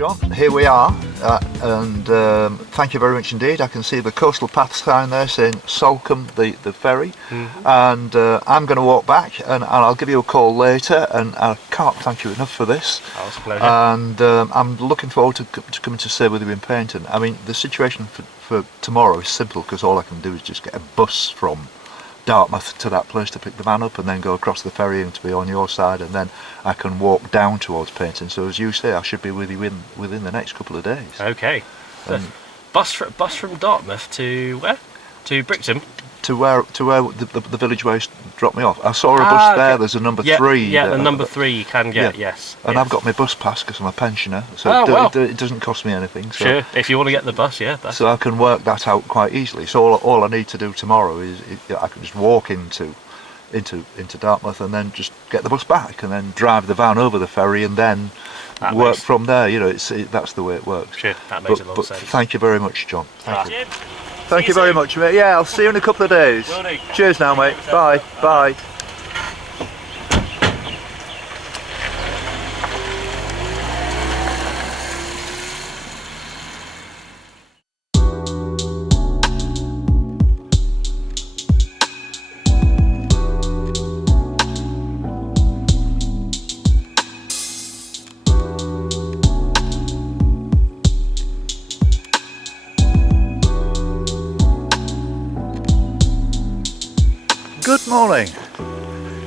John. Here we are, and thank you very much indeed. I can see the coastal path sign there saying Salcombe, the ferry, and I'm going to walk back, and I'll give you a call later, and I can't thank you enough for this. Oh, it's a pleasure. And I'm looking forward to coming to stay with you in Paignton. I mean, the situation for tomorrow is simple, because all I can do is just get a bus from Dartmouth to that place to pick the van up, and then go across the ferry and to be on your side, and then I can walk down towards Paignton. So as you say, I should be with you within the next couple of days. Okay. Bus from Dartmouth to where? To Brixham? To where the village where you dropped me off. I saw a bus there. There's a number 3. Yeah, the number 3 you can get. Yeah. Yes. And I've got my bus pass because I'm a pensioner, so it doesn't cost me anything. So, sure. If you want to get the bus, yeah. So I can work that out quite easily. So all I need to do tomorrow is I can just walk into Dartmouth and then just get the bus back and then drive the van over the ferry and then work from there. You know, that's the way it works. Sure, that makes a lot of sense. Thank you very much, John. Thank you. Thank you very much, mate. Yeah, I'll see you in a couple of days. Cheers now, mate. Bye. Bye. Good morning.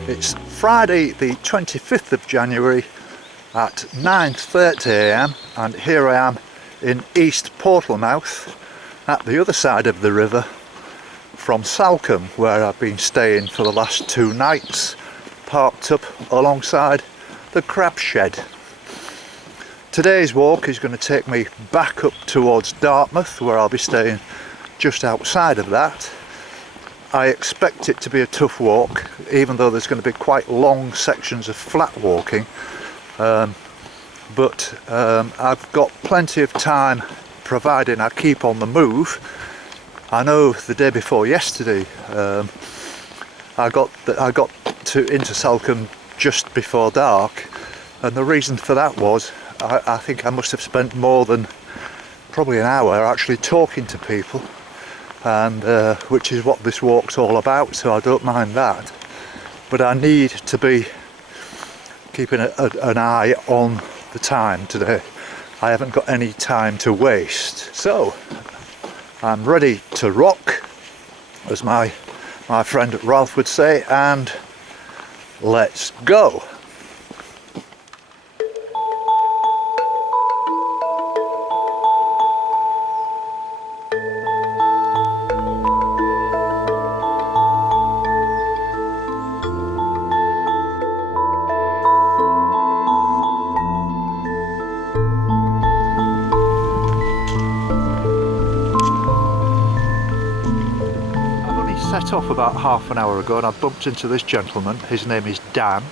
It's Friday the 25th of January at 9:30 AM and here I am in East Portlemouth at the other side of the river from Salcombe, where I've been staying for the last 2 nights, parked up alongside the crab shed. Today's walk is going to take me back up towards Dartmouth, where I'll be staying just outside of that. I expect it to be a tough walk, even though there's going to be quite long sections of flat walking, but I've got plenty of time, providing I keep on the move. I know the day before yesterday I got into Salcombe just before dark, and the reason for that was I think I must have spent more than probably an hour actually talking to people, and which is what this walk's all about, so I don't mind that. But I need to be keeping an eye on the time today. I haven't got any time to waste, so I'm ready to rock, as my friend Ralph would say, and let's go. Set off about half an hour ago and I bumped into this gentleman. His name is Dan,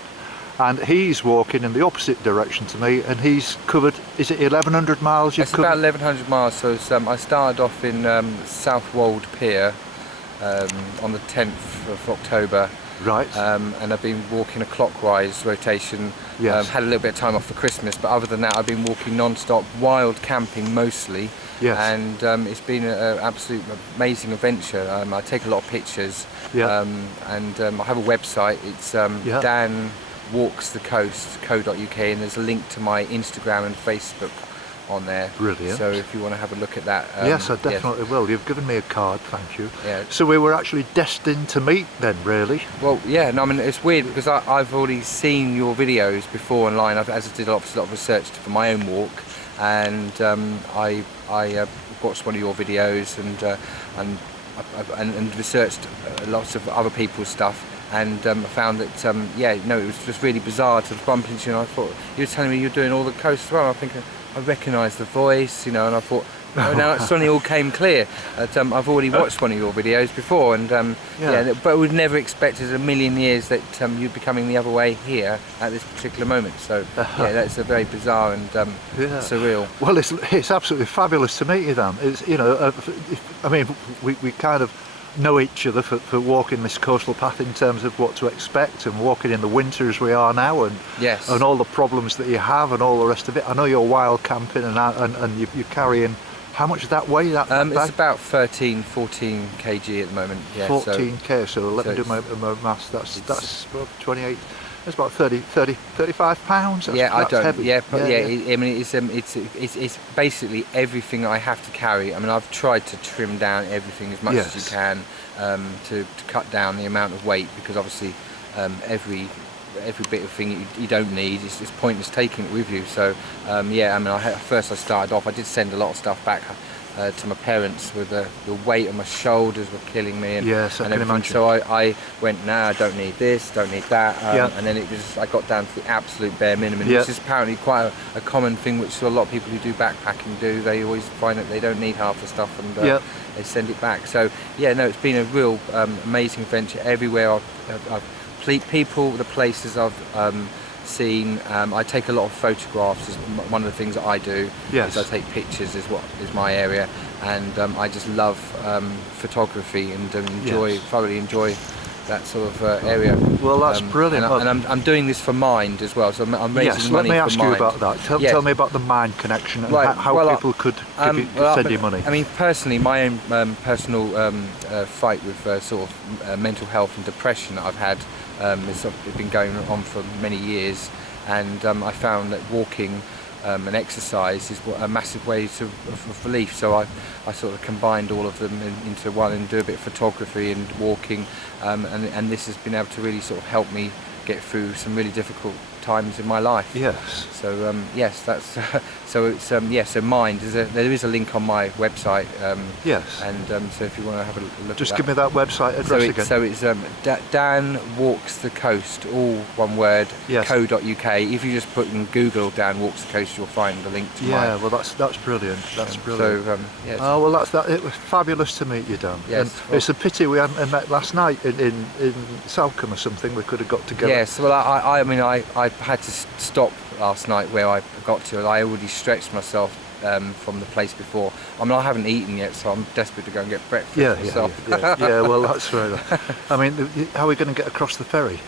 and he's walking in the opposite direction to me, and he's covered, is it 1,100 miles you've covered? It's about 1,100 miles, so I started off in South Wold Pier on the 10th of October. Right. And I've been walking a clockwise rotation. Yes. Had a little bit of time off for Christmas, but other than that I've been walking non-stop, wild camping mostly. Yes. And it's been an absolute amazing adventure. I take a lot of pictures. Yeah. And I have a website. It's danwalksthecoast.co.uk, and there's a link to my Instagram and Facebook on there. Brilliant. So if you want to have a look at that. Yes, I definitely will. You've given me a card, thank you. Yeah. So we were actually destined to meet then, really? Well, yeah, no, I mean, it's weird because I've already seen your videos before online, as I did a lot of research for my own walk, and I watched one of your videos and researched lots of other people's stuff, and I found that it was just really bizarre to bump into you, and I thought you were telling me you're doing all the coast as well. I think I recognised the voice, you know, and I thought, oh, now it suddenly all came clear that I've already watched one of your videos before, and but I would never expected in a million years that you'd be coming the other way here at this particular moment. So yeah, that's a very bizarre and surreal. Well, it's absolutely fabulous to meet you, Dan. It's, you know, I mean, we kind of know each other for walking this coastal path in terms of what to expect and walking in the winter as we are now, and Yes. and all the problems that you have and all the rest of it. I know you're wild camping and you're carrying, how much does that weigh? That It's bag? about 13, 14 kg at the moment. Yeah, 14k, so let me do my maths. That's about 28. That's about 35 pounds. That's, yeah, I that's don't. heavy. Yeah, but I mean, it's basically everything I have to carry. I mean, I've tried to trim down everything as much as you can to cut down the amount of weight, because obviously every bit of thing you don't need, it's pointless taking it with you. So yeah, I mean, first I started off, I did send a lot of stuff back to my parents with the weight on my shoulders were killing me, and, Yes, I and can everything. imagine. So I went, nah, I don't need this, don't need that, and then I got down to the absolute bare minimum. This is apparently quite a common thing which a lot of people who do backpacking do. They always find that they don't need half the stuff, and they send it back. So yeah, no, it's been a real amazing adventure everywhere. The places I've seen, I take a lot of photographs. Is one of the things that I do. Yes. Is I take pictures. Is my area, and I just love photography and thoroughly enjoy that sort of area. Well, that's brilliant. And I'm doing this for Mind as well. So I'm raising money for Mind. Let me ask you about that. Tell me about the Mind connection and how people could send you money. I mean, personally, my own personal fight with sort of mental health and depression that I've had has been going on for many years, and I found that walking and exercise is a massive way of relief. So I sort of combined all of them into one, and do a bit of photography and walking, and this has been able to really sort of help me get through some really difficult times in my life. Yes. So yes, that's so it's so Mind there is a link on my website. Yes. And so if you want to have a look, Just at give me that website address again. So it's Dan Walks the Coast, all one word. Yes. .co.uk. If you just put in Google Dan Walks the Coast, you'll find the link to Yeah, mine. well, that's brilliant. That's brilliant. So yes. Oh well, it was fabulous to meet you, Dan. Yes, And it's a pity we hadn't met last night in Salcombe or something. We could have got together. Yes, well, I mean, I had to stop last night where I got to. I already stretched myself from the place before. I mean, I haven't eaten yet, so I'm desperate to go and get breakfast myself. Yeah, well, that's fair enough. I mean, how are we going to get across the ferry?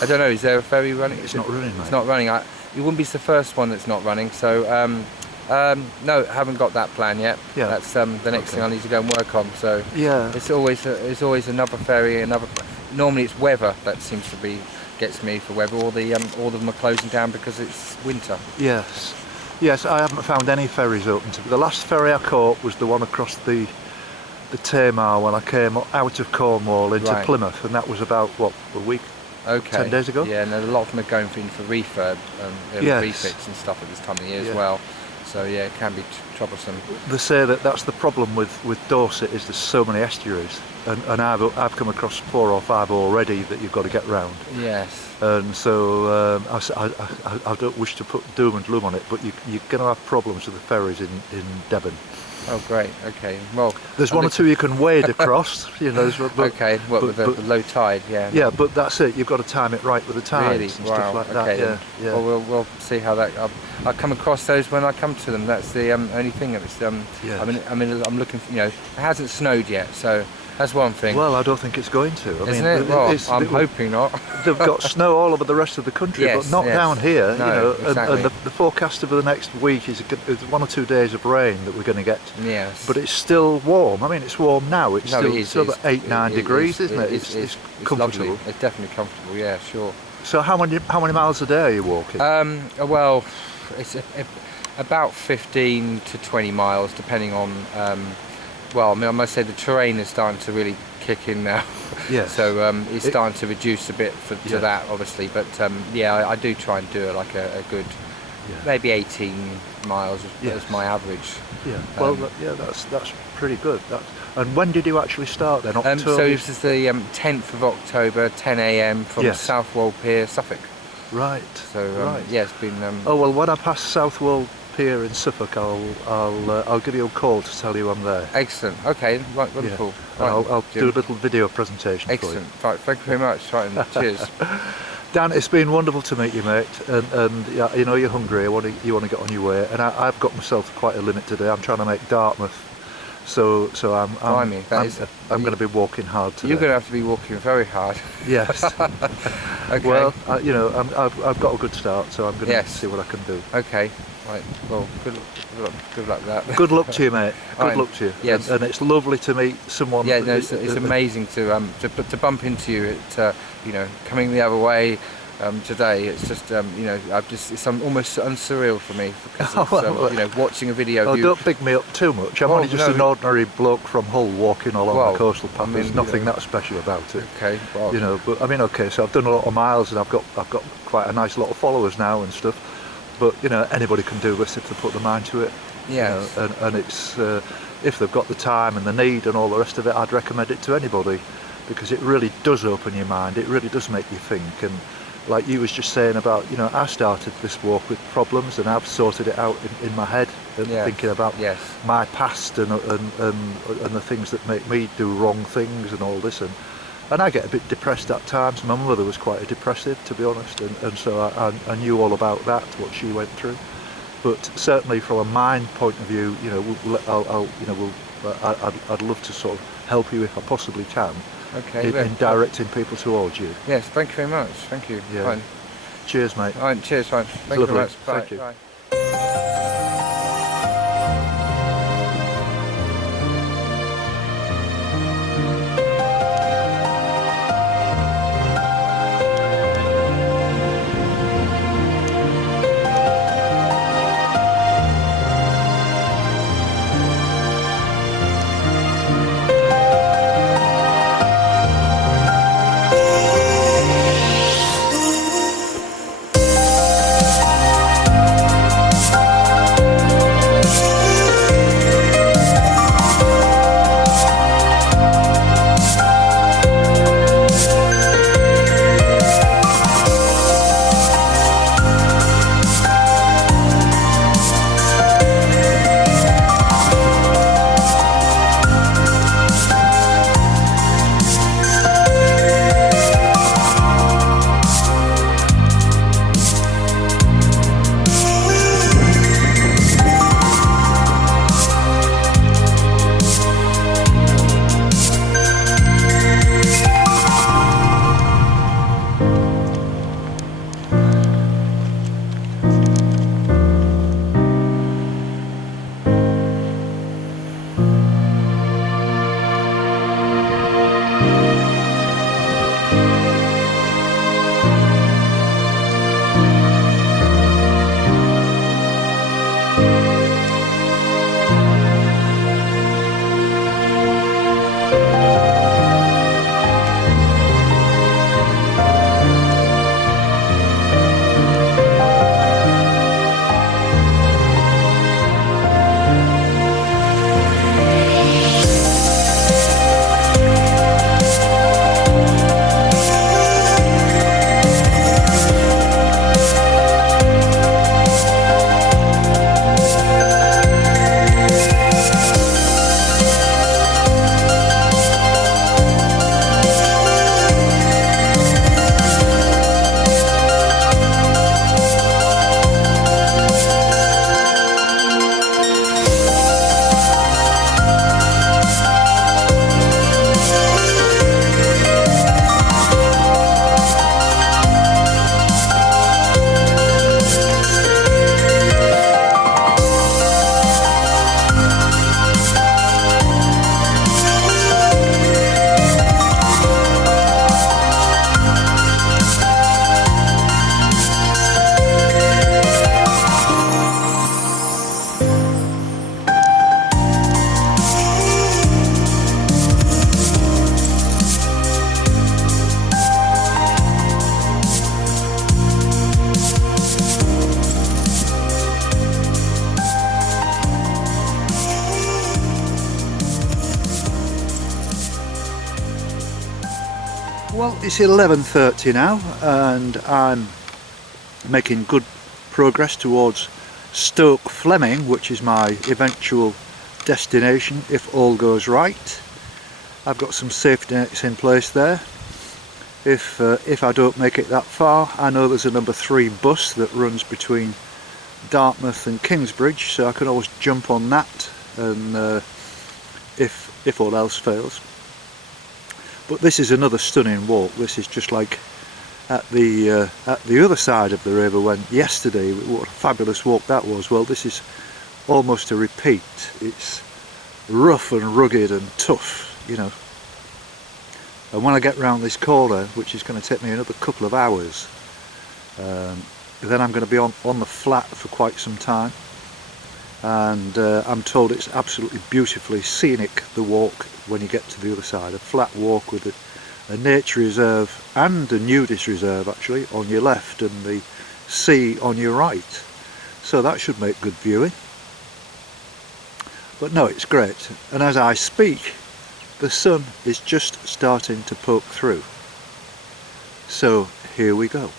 I don't know, is there a ferry running? It's not running, mate. It's not running. It wouldn't be the first one that's not running, so no, haven't got that plan yet. Yeah. That's the next thing I need to go and work on. So Yeah. it's always another ferry, normally it's weather that seems to be gets me for weather. All of them are closing down because it's winter. Yes. Yes, I haven't found any ferries open. The last ferry I caught was the one across the Tamar when I came out of Cornwall into Plymouth, and that was about, what, a week? Okay. 10 days ago? Yeah, and a lot of them are going in for refurb, refits and stuff at this time of year as well. So yeah, it can be troublesome. They say that's the problem with Dorset, is there's so many estuaries, and I've come across 4 or 5 already that you've got to get round. Yes. And so I don't wish to put doom and gloom on it, but you're going to have problems with the ferries in Devon. Oh great, okay. Well, there's one or two you can wade across, okay, with the low tide, yeah. Yeah, but that's it. You've got to time it right with the tides really? and stuff like that. Then. Yeah. Well, we'll see how that. I'll come across those when I come to them. That's the only thing. It's I mean, I'm looking. It hasn't snowed yet, so that's one thing. Well, I don't think it's going to. Isn't it? Well, I'm hoping not. They've got snow all over the rest of the country, but not down here. No, exactly. And the forecast for the next week is 1 or 2 days of rain that we're going to get. Yes. But it's still warm. I mean, it's warm now. It's still about 8-9 degrees, isn't it? It's comfortable. Lovely. It's definitely comfortable. Yeah, sure. So how many miles a day are you walking? Well, it's about 15 to 20 miles, depending on. Well, I mean, I must say the terrain is starting to really kick in now. Yes. So it's starting to reduce a bit to that, obviously. But yeah, I do try and do it like a good, maybe 18 miles as my average. Yeah. Well, that's pretty good. And when did you actually start then? October? So this is the 10th of October, 10 a.m. from Southwold Pier, Suffolk. Right. So yeah, it's been. Oh well, when I pass Southwold Pier in Suffolk, I'll give you a call to tell you I'm there. Excellent. Okay. Right. Wonderful. Yeah. Right, I'll do a little video presentation. Excellent. For you. Right. Thank you very much. Right. And cheers. Dan, it's been wonderful to meet you, mate. And you're hungry. You want to get on your way. And I've got myself quite a limit today. I'm trying to make Dartmouth So Blimey, I'm going to be walking hard today. You're going to have to be walking very hard. Yes. Okay. Well, you know, I've got a good start, so I'm going to see what I can do. Okay. Right. Well, good luck with that. Good luck to you, mate. Good Right. luck to you. Yes. And it's lovely to meet someone. Yeah, no, it's amazing to bump into you. You know, coming the other way today. It's just you know, it's almost unsurreal for me because of, you know, watching a video. Oh, of you. don't big me up too much. I'm only just an ordinary bloke from Hull walking along the coastal path. There's nothing that special about it. Okay. Well, you know, but I mean, okay, so I've done a lot of miles and I've got quite a nice lot of followers now and stuff. But you know, anybody can do this if they put their mind to it. Yes. You know, and it's if they've got the time and the need and all the rest of it, I'd recommend it to anybody because it really does open your mind. It really does make you think. And like you was just saying about, you know, I started this walk with problems and I've sorted it out in my head and thinking about my past and the things that make me do wrong things and all this. And I get a bit depressed at times. My mother was quite a depressive, to be honest, and so I knew all about that, what she went through. But certainly from a mind point of view, you know, I'd love to sort of help you if I possibly can. Okay. In directing people towards you. Yes. Thank you very much. Thank you. Yeah. Fine. Cheers, mate. All right. Cheers. Fine. Thank you very much. Bye. Thank you. Bye. Well, it's 11:30 now and I'm making good progress towards Stoke Fleming, which is my eventual destination if all goes right. I've got some safety nets in place there. If I don't make it that far, I know there's a number 3 bus that runs between Dartmouth and Kingsbridge, so I can always jump on that and if all else fails. But this is another stunning walk. This is just like at the other side of the river when yesterday, what a fabulous walk that was. Well, this is almost a repeat. It's rough and rugged and tough, you know. And when I get round this corner, which is going to take me another couple of hours, then I'm going to be on the flat for quite some time. And I'm told it's absolutely beautifully scenic, the walk, when you get to the other side. A flat walk with a nature reserve and a nudist reserve actually on your left and the sea on your right. So that should make good viewing. But no, it's great. And as I speak, the sun is just starting to poke through. So here we go.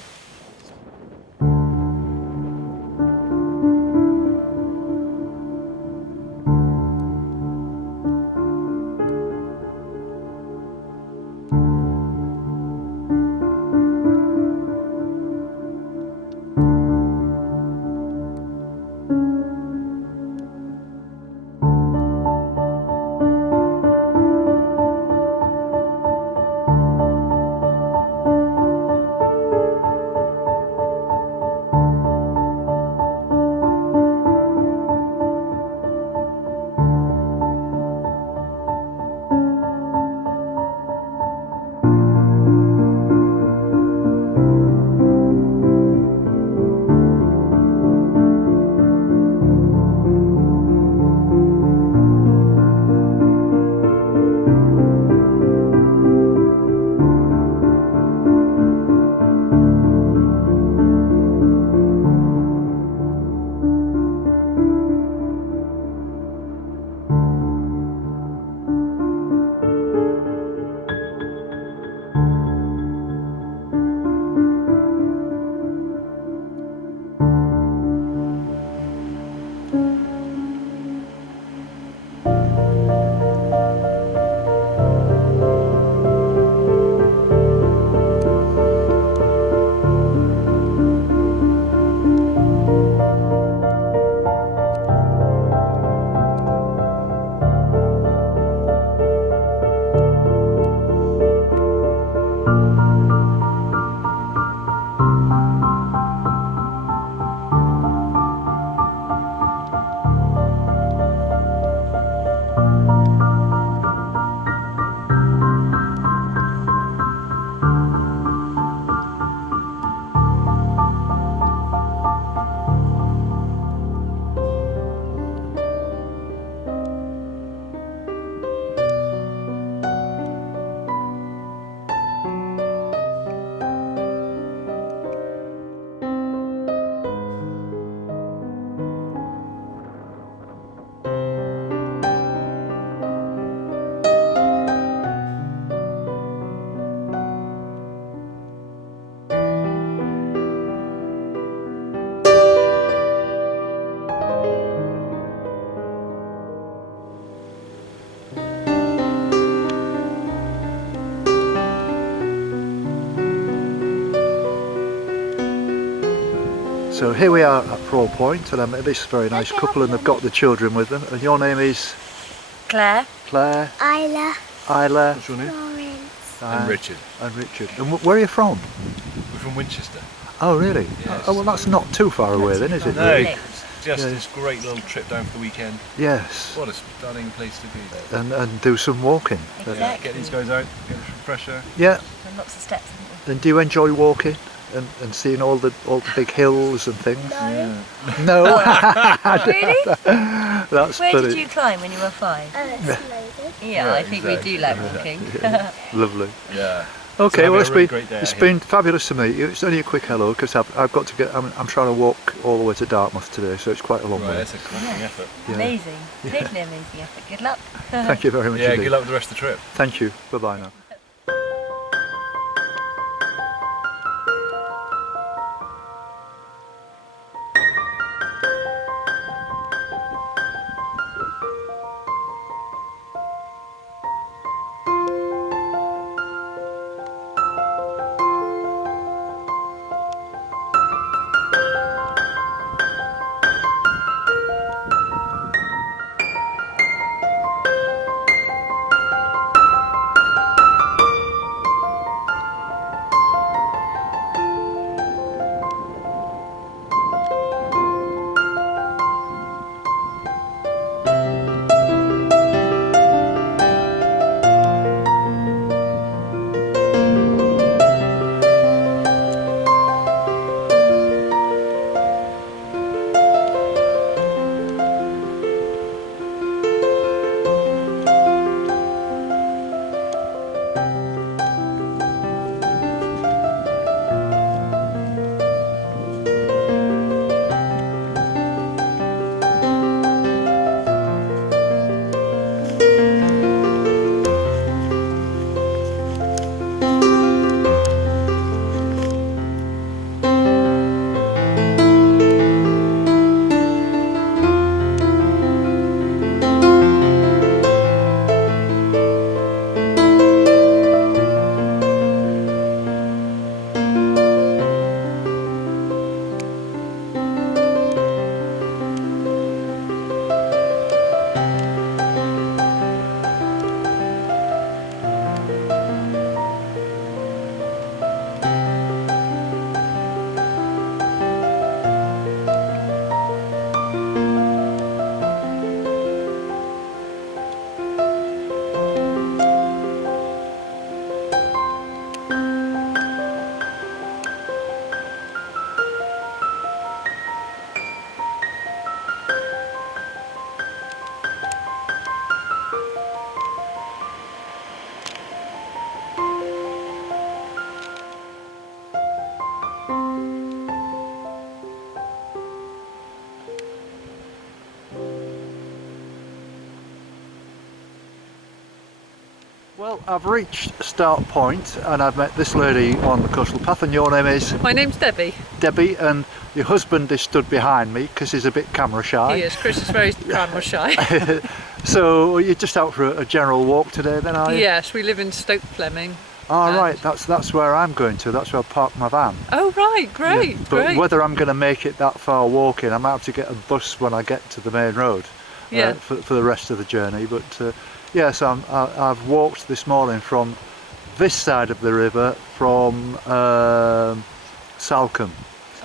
So here we are at Pro Point, and I met this very nice couple, and they've got the children with them. And your name is? Claire. Claire. Isla. Isla. What's your name? Lawrence. And Richard. And Richard. And where are you from? We're from Winchester. Oh really? Yes. Oh well, that's not too far away then, is it? No, Really? it's just this great little trip down for the weekend. Yes. What a stunning place to be. And do some walking. Exactly. Get these guys out, get some fresh air. Yeah. And lots of steps. And do you enjoy walking and seeing all the big hills and things? No. No. Really? That's Where funny. did you climb when you were 5? Loaded. Yeah, Right, I think we do like walking. Lovely. Yeah. Okay, So well having a really great day it's out been fabulous to meet you. It's only a quick hello because I've got to get. I'm trying to walk all the way to Dartmouth today, so it's quite a long Right, way. that's a cracking effort. Yeah. Amazing. Totally amazing effort. Good luck. Thank you very much Yeah, indeed. good luck with the rest of the trip. Thank you. Bye bye now. Well, I've reached start point and I've met this lady on the coastal path, and your name is? My name's Debbie. Debbie, and your husband is stood behind me because he's a bit camera shy. He is. Chris is very camera shy. So you're just out for a general walk today then, are you? Yes, we live in Stoke Fleming. Oh, right, that's where I'm going to. That's where I park my van. Oh right, great, Yeah, but great. whether I'm going to make it that far walking, I might have to get a bus when I get to the main road Yeah. for the rest of the journey. But yes, I've walked this morning from this side of the river from Salcombe.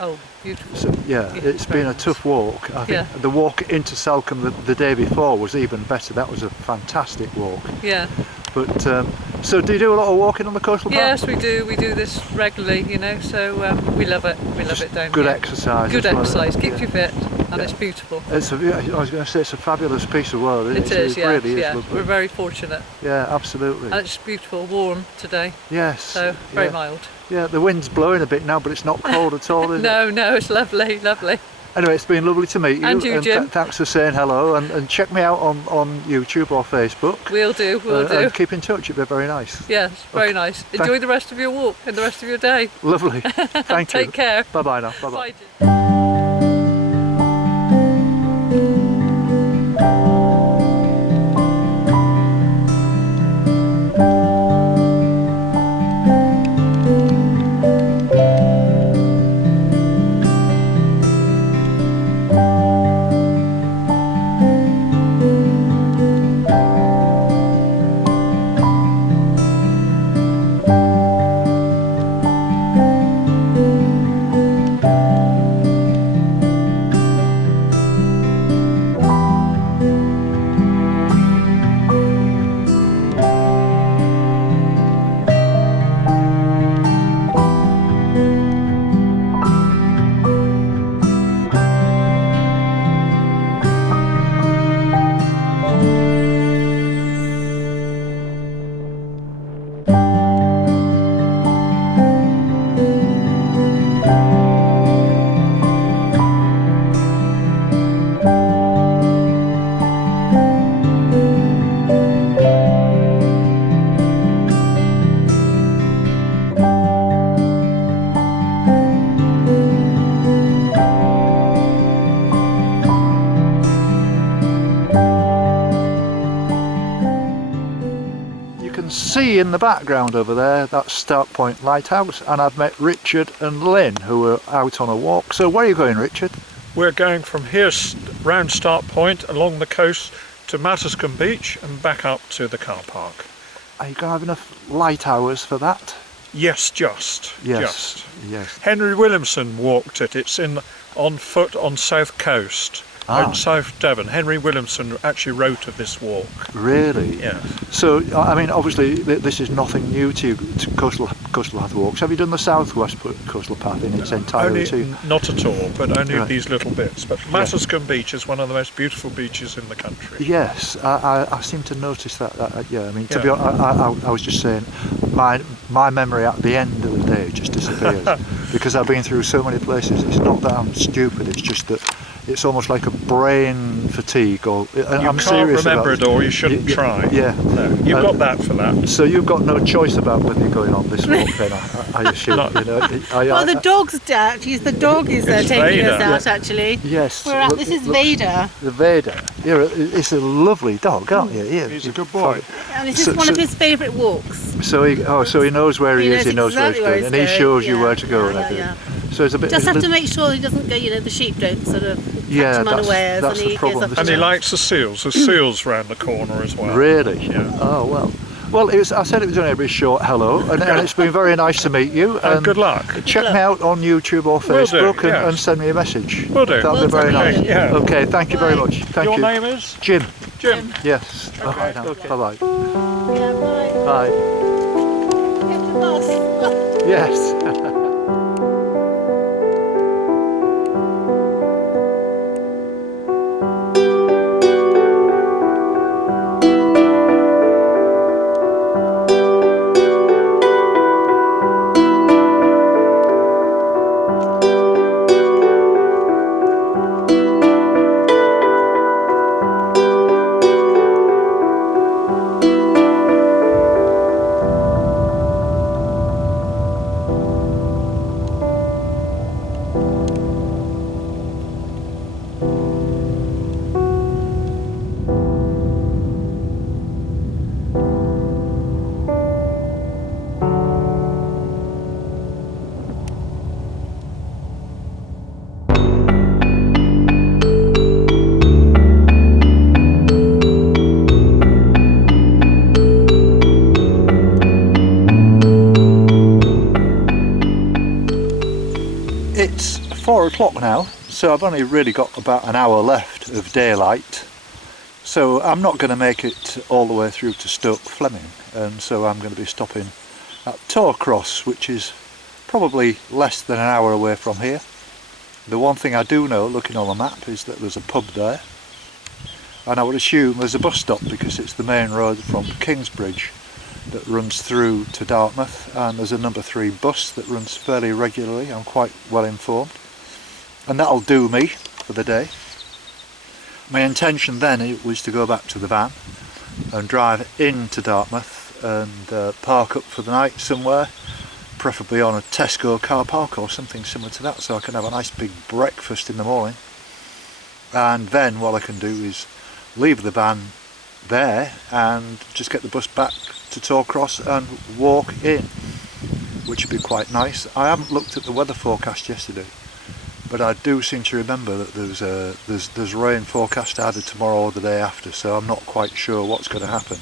Oh, beautiful. So, yeah, Beautiful, it's been a very tough walk. I think Yeah. the walk into Salcombe the day before was even better. That was a fantastic walk. Yeah. But so do you do a lot of walking on the coastal path? Yes, we do. We do this regularly, you know. So we love it. We love it down Good here. exercise. Good as well. exercise. Keeps Yeah. you fit, and Yeah. it's beautiful. I was going to say it's a fabulous piece of work. It is. It Yeah. really is Yeah. lovely. We're very fortunate, Yeah, absolutely. and it's beautiful, warm today. Yes. So very yeah. mild. Yeah, the wind's blowing a bit now, but it's not cold at all, is it? No, no, it's lovely, lovely. Anyway, it's been lovely to meet you. And you, Jim. Thanks for saying hello. And check me out on YouTube or Facebook. We'll do. We'll do. And keep in touch. It'd be very nice. Yes, very nice. Enjoy the rest of your walk and the rest of your day. Lovely. Thank you. Take care. Bye bye now. Bye bye. Bye. Jim. See in the background over there, that's Start Point Lighthouse, and I've met Richard and Lynn who are out on a walk. So where are you going, Richard? We're going from here round Start Point along the coast to Matterscombe Beach and back up to the car park. Are you going to have enough light hours for that? Yes, just. Yes. Yes. Henry Williamson walked it. It's on foot on South Coast. Out in South Devon. Henry Williamson actually wrote of this walk. Really? Yeah. So, I mean, obviously, this is nothing new to coastal path walks. Have you done the southwest coastal path in its entirety too? Not at all, but only Right. these little bits. But Matterscombe Beach is one of the most beautiful beaches in the country. Yes, I seem to notice that. Yeah, I mean, to Yeah. be honest, I was just saying, my memory at the end of the day just disappears because I've been through so many places. It's not that I'm stupid. It's just that it's almost like a brain fatigue. Or You I'm can't serious remember about it all. You shouldn't try. Yeah. No, you've got that for that. So you've got no choice about whether you're going on this walk, then I assume. No. You know, Well, the dog's actually, the dog is It's taking us Vader. out actually. yes. We're at, this is Vader, The Vader. It's a lovely dog, aren't you? Yeah. He's a good boy. and this So- is one of so- his favourite walks. So he knows where he is. He knows exactly where he's going, and he going. shows you Yeah, where to go yeah, and yeah, everything. yeah. So it's a bit. Just it's a have to bit- make sure he doesn't go, the sheep don't sort of Yeah, catch him that's unawares, the and he problem. goes up And he and likes the seals. The seals round the corner as well. Really? Yeah. Oh well. Well, I said it was only a very short hello, and it's been very nice to meet you. And good luck. Check me out on YouTube or Will do, Facebook yes. and send me a message. Will do. That'll be Will very do. nice. Yeah. Okay, thank you very Bye. much. Thank Your you. name is? Jim. Jim. Yes. Okay. Okay. Bye bye. Yeah, bye. Bye. Get the bus. Yes. o'clock now, so I've only really got about an hour left of daylight. So I'm not going to make it all the way through to Stoke Fleming, and so I'm going to be stopping at Torcross, which is probably less than an hour away from here. The one thing I do know, looking on the map, is that there's a pub there, and I would assume there's a bus stop because it's the main road from Kingsbridge that runs through to Dartmouth, and there's a number 3 bus that runs fairly regularly. I'm quite well informed, and that'll do me for the day. My intention then was to go back to the van and drive into Dartmouth and park up for the night somewhere, preferably on a Tesco car park or something similar to that, so I can have a nice big breakfast in the morning. And then what I can do is leave the van there and just get the bus back to Torcross and walk in, which would be quite nice. I haven't looked at the weather forecast yesterday, but I do seem to remember that there's rain forecast either tomorrow or the day after, so I'm not quite sure what's going to happen.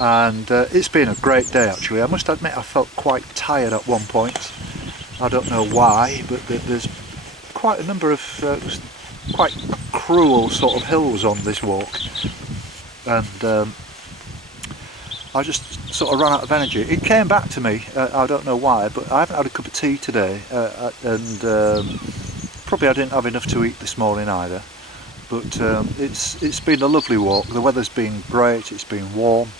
And it's been a great day actually. I must admit I felt quite tired at one point. I don't know why, but there's quite a number of quite cruel sort of hills on this walk, and I just sort of ran out of energy. It came back to me, I don't know why, but I haven't had a cup of tea today, and probably I didn't have enough to eat this morning either. But it's been a lovely walk. The weather's been great, it's been warm.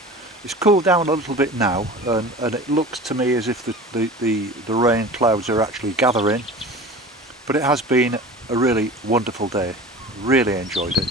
It's cooled down a little bit now, and it looks to me as if the rain clouds are actually gathering. But it has been a really wonderful day. Really enjoyed it.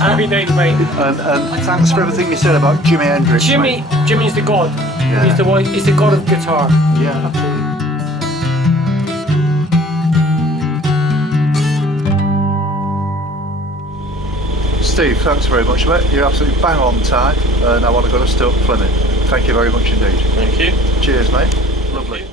Happy days, mate. And thanks for everything you said about Jimi Hendrix. Mate. Jimmy's the god. Yeah. He's the god of guitar. Yeah, absolutely. Steve, thanks very much, mate. You're absolutely bang on time, and I want to go to Stoke Fleming. Thank you very much indeed. Thank you. Cheers, mate. Lovely.